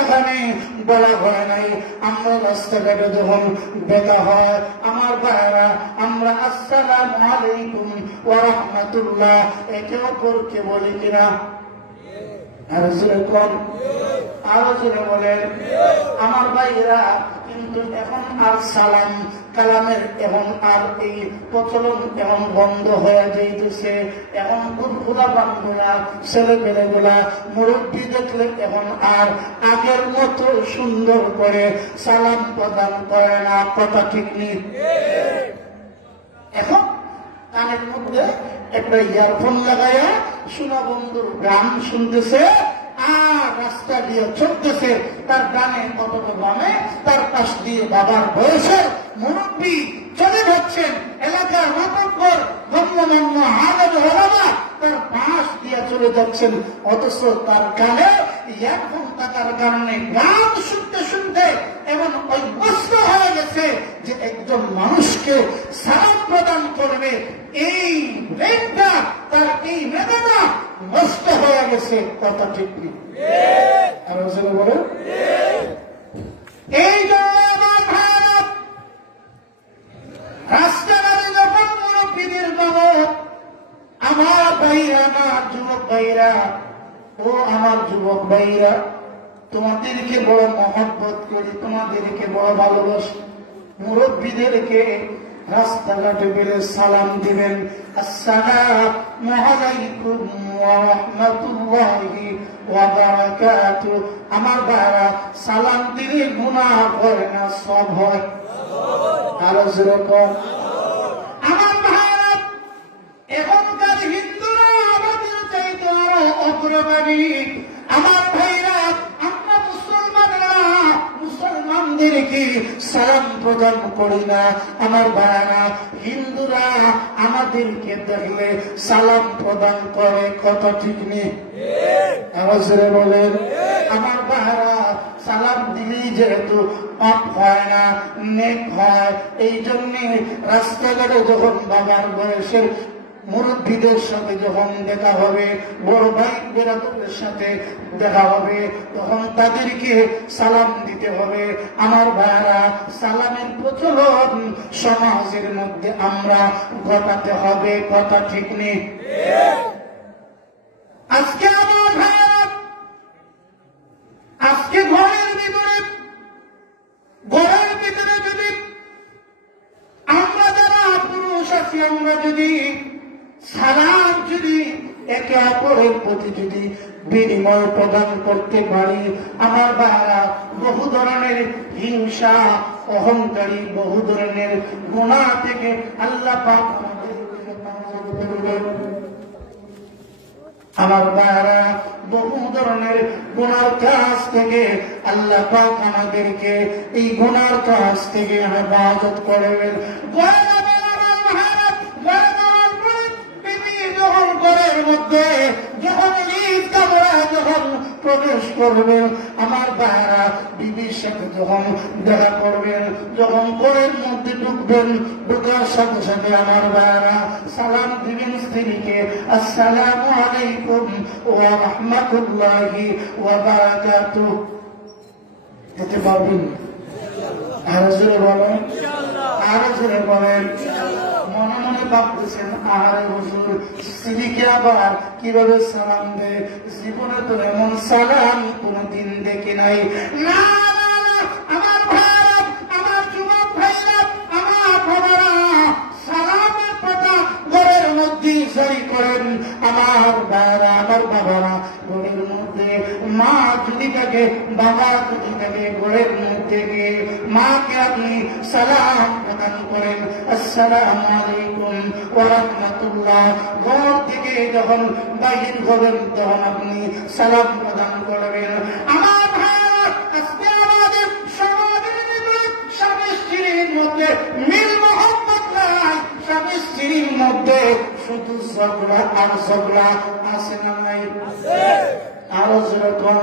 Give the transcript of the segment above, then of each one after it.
এখানে বলা হয় নাই। আমরা রাস্তাঘাটে যখন দেখা হয় আমার ভাইরা আমরা আসসালামু আলাইকুম ওয়া রাহমাতুল্লাহ একে অপরকে বলি কিনা? আরো জোরে বলেন। আমার ভাইরা কিন্তু এখন আর সালাম কালামের এখন আর এই প্রচলন এখন বন্ধ হয়ে যাইতেছে। এখন খুদা বান্ধবরা ছেলেপেলেগুলা মুরব্বী দেখলে এখন আর আগের মতো সুন্দর করে সালাম প্রদান করে না। কথা ঠিক নেই? এখন কানের মধ্যে একটা ইয়ারফোন লাগাইয়া শোনা বন্ধুর গান শুনতেছে আর রাস্তা দিয়ে চলতেছে, তার গানে অথবা বামে তার পাশ দিয়ে বাবার বয়সের মুরব্বী চলে যাচ্ছেন, এলাকার মাতব্বর গণ্যমান্য আলেম ওলামা তার পাশ দিয়ে চলে যাচ্ছেন, অথচ তার কানে ইয়ারফোন থাকার কারণে গান শুনতে শুনতে এমন অভ্যস্ত হয়ে গেছে যে একজন মানুষকে সালাম প্রদান করবে এই ব্রেনটা তার এই মেধাটা নষ্ট হয়ে গেছে। কথা ঠিক নেই? আর বলে এই জন্য আমার ভারত রাস্তাঘাটে যখন মুরব্বীদের পাবো, আমার ভাইরা, আমার যুবক ভাইরা, ও আমার যুবক ভাইরা, তোমাদেরকে বড় মহব্বত করি, তোমাদেরকে বড় ভালোবাসি। মুরব্বীদেরকে রাস্তাঘাটে বেড়ে সালাম দিবেন, আসসালামু আলাইকুম ওয়া রাহমাতুল্লাহি ওয়া বারাকাতুহু। আমার ভাইরা সালাম দিলে গুনাহ হয় না, সব হয়। আরো যেরকম আমার ভাইরা এখনকার হিন্দুরা আমাদের চাইতে আরো অগ্রগামী। আমার ভাইরা আমরা মুসলমানরা মুসলমানদেরকে সালাম প্রদান করি না। আমার ভাইরা হিন্দুরা আমাদেরকে দেখলে সালাম প্রদান করে। কথা ঠিক নেই? আওয়াজে বলেন। আমার ভাইরা সালাম দিলেই যেহেতু পাপ হয় না, নেক হয়, এই জন্যে রাস্তাঘাটে যখন বাবার বয়সের মুরব্বীদের সাথে যখন দেখা হবে, বড় ভাই বেরাদরের সাথে দেখা হবে, তখন তাদেরকে সালাম দিতে হবে। আমার ভাইরা সালামের প্রচলন সমাজের মধ্যে আমরা ঘটাতে হবে। কথা ঠিক নেই? আজকে আমার ভাইরা আজকে ঘরের ভিতরে যদি আমরা যারা পুরুষ আছি, আমরা যদি সালাম যদি একে অপরের প্রতি যদি বিনিময় প্রদান করতে পারি, আমার ভাইরা বহু ধরনের হিংসা, অহংকারী, বহু ধরনের গুনাহ থেকে আল্লাহ পাক আমার ভাইরা বহু ধরনের গুনার কাজ থেকে আল্লাহ পাক আমাদেরকে এই গুনার কাজ থেকে হেফাজত করবেন। ঘরের মধ্যে যখন ঈদ কামরা যখন প্রবেশ করবেন, আমার ভাইরা বিবির সাথে যখন দেখা করবেন, যখন ঘরের মধ্যে ঢুকবেন, ঢুকার সাথে সাথে আমার ভাইরা সালাম দিবেন স্ত্রীকে, আসসালামু আলাইকুম ওয়া রাহমাতুল্লাহি ওয়া বারাকাতুহু। এতে পারবেন? আরো জোরে বলেন, আরো জোরে বলেন। মনে মনে ভাবতেছেন, আরে হুজুর স্ত্রীকে আবার কিভাবে সালাম দেয়? জীবনে তো এমন সালাম কোনদিন দেখি নাই। না আমার ভাইরা, আমার যুবক ভাইরা, আমার বাবারা, সালামের কথা ঘরের মধ্যে জারি করেন। আমার ভাইরা, আমার বাবারা, ঘরের মধ্যে মা যদি থাকে, বাবা যদি থাকে, ঘরের মধ্যে গিয়ে মাকে আপনি সালাম প্রদান করেন, আসসালামু আলাইকুম ওয়া রাহমাতুল্লাহ। ঘর থেকে যখন বাহির হবেন তখন আপনি সালাম প্রদান করবেন। আমার ভাইরা আজকে আমাদের সমাজের ভিতরে স্বামী স্ত্রীর মধ্যে মিল মহব্বত নাই, স্বামী স্ত্রীর মধ্যে শুধু ঝগড়া আর ঝগড়া। আছে না নাই? আরো যেরকম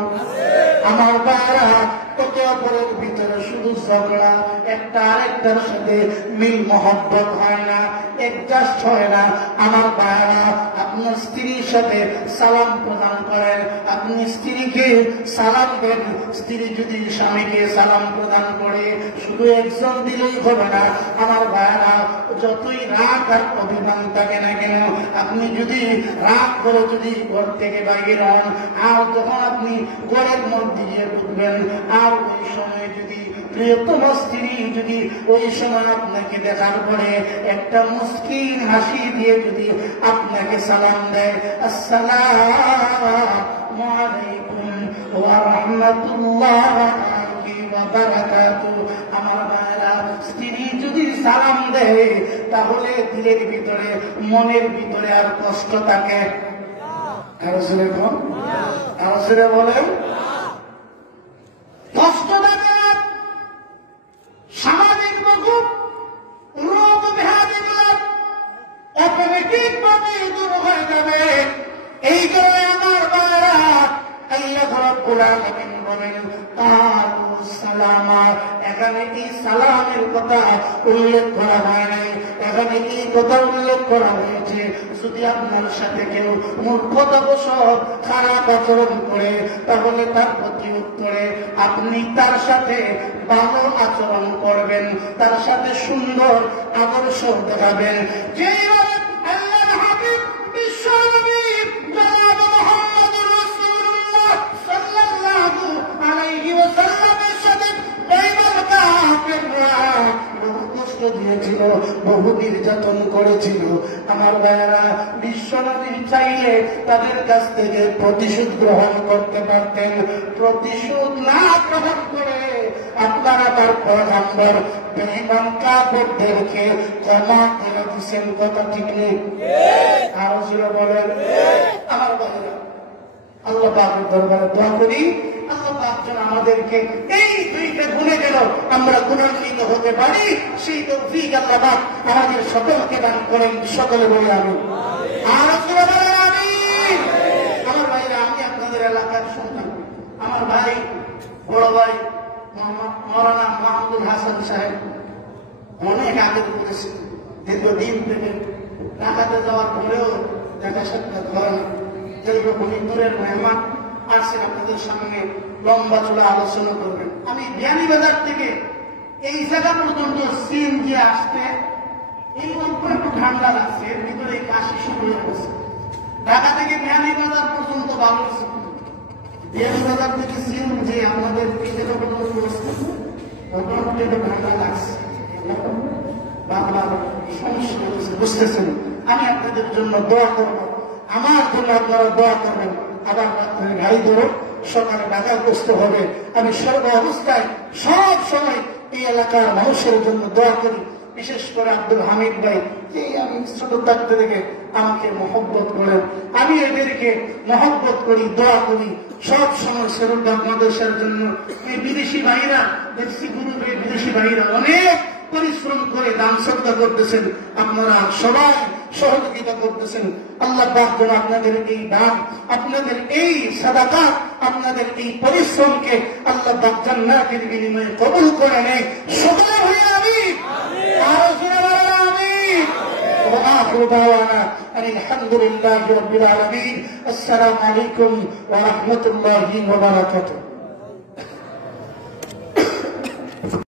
আমার ভাইরা একে অপরের ভিতরে শুধু ঝগড়া, একটা আরেকটার সাথে মিল মহব্বত হয় না, অ্যাডজাস্ট হয় না। আমার ভাইরা, আপনার স্ত্রীর সাথে সালাম প্রদান করেন, আপনি স্ত্রীকে সালাম দেন। স্ত্রী যদি স্বামীকে সালাম প্রদান করে, শুধু একজন দিলেই হবে না। আমার ভাইরা, যতই রাগ আর অভিমান থাকে না কেন, আপনি যদি রাগ করে যদি ঘর থেকে বাইরে হন, আর যখন আপনি ঘরের মধ্যে গিয়ে ঢুকবেন, আর ওই সময় যদি প্রিয়তম স্ত্রী যদি ওই সময় আপনাকে দেখার পরে একটা মুস্কিন হাসি দিয়ে যদি আপনাকে সালাম দেয়, আসসালামু আলাইকুম ওয়া রাহমাতুল্লাহি ওয়া বারাকাতুহু, আমার ভাইরা, স্ত্রী যদি সালাম দেয় তাহলে দিলের ভিতরে, মনের ভিতরে আর কষ্ট থাকে? আরো জোরে বলেন, কষ্ট থাকে না? সামাজিক রোগ ব্যাধিগুলো অটোমেটিক ভাবে দূর হয়ে যাবে। এই জন্য আমার ভাইরা, আল্লাহ রাব্বুল আলামিন বলেন কালু সালামা। এখানে এই সালামের কথা উল্লেখ করা হয় নাই, এখানে এই কথা উল্লেখ করা হয়েছে যদি আপনার সাথে কেউ মূর্খতাবশত খারাপ আচরণ করে, তাহলে তার প্রতি উত্তরে আপনি তার সাথে ভালো আচরণ করবেন, তার সাথে সুন্দর আদর্শ দেখাবেন। যেইভাবে আল্লাহর হাবিব বিশ্বনবী জনাব মুহাম্মদুর রাসূলুল্লাহ সাল্লাল্লাহু আলাইহি ওয়াসাল্লামের সাথে বেঈমান কাফেররা বহু কষ্ট দিয়েছিল, বহু নির্যাতন করেছিল। আমার ভাইয়েরা, বিশ্বনবী চাইলে তাদের কাছ থেকে প্রতিশোধ গ্রহণ করতে পারতেন। প্রতিশোধ না গ্রহণ করে আপনারা তার পয়গম্বর বেঈমান কাফেরদেরকে ক্ষমা করে দিয়েছেন। কথা ঠিক নেই? আরো জোরে বলেন। আমার ভাইয়েরা, আল্লাহ পাকের দরবারে দোয়া করি, আল্লাহ পাক যেন আমাদেরকে এই দুইটা গুণে যেন আমরা গুণান্বিত হতে পারি, সেই তৌফিক আল্লাহ পাক আমাদের সকলকে দান করেন। সকলে বলে আমিন। আরো জোরে বলেন আমিন। আমার ভাইরা, আমি আপনাদের এলাকার সন্তান। আমার ভাই, বড় ভাই মৌলানা মাহমুদুল হাসান সাহেব অনেক আগে করেছে, দীর্ঘদিন থেকে ঢাকাতে যাওয়ার পরেও দেখা সাক্ষাৎ হয় না। যেরকম দূরের মেহমান আসছেন, আপনাদের সামনে লম্বা চূড়া আলোচনা করবেন। আমি বিয়ানীবাজার থেকে এই জায়গা পর্যন্ত সিএনজি আসতে এই অল্প একটু ঠান্ডা লাগছে, এর ভিতরে কাশি শুরু হয়ে গেছে। ঢাকা থেকে বিয়ানীবাজার পর্যন্ত ভালো, বিয়ানীবাজার থেকে সিএনজি আপনাদের এই জায়গা পর্যন্ত মোটামুটি একটু ঠান্ডা লাগছে। বাংলার সমস্যা হয়েছে, বুঝতেছেন? আমি আপনাদের জন্য দোয়া করব, আমার জন্য আপনারা দোয়া করবেন। আবার গাড়ি ধরো, সকালে ঢাকাগ্রস্ত হবে। আমি সর্ব অবস্থায় সব সময় এই এলাকার মানুষের জন্য দোয়া করি। বিশেষ করে আব্দুল হামিদ ভাই, এই আমি ছোট থাকতে থেকে আমাকে মহব্বত করেন, আমি এদেরকে মহব্বত করি, দোয়া করি সব সময়। সেরকম আপনাদের জন্য এই বিদেশি ভাইরা, দেখছি গ্রুপে বিদেশি ভাইরা অনেক পরিশ্রম করে দান সদকা করতেছেন, আপনারা সবাই সহযোগিতা করতেছেন। আল্লাহ পাক যেন আপনাদের এই দান, আপনাদের এই সাদাকা, আপনাদের এই পরিশ্রমকে আল্লাহ পাক জান্নাতের বিনিময়ে কবুল করে নেয়। সকলে হয়ে আমিন। আর জোরে বলেন আমিন। ওয়া আখিরু দাওয়ানা আলহামদুলিল্লাহি রাব্বিল আলামিন। আসসালামু আলাইকুম ওয়া রাহমাতুল্লাহি ওয়া বারাকাতুহু।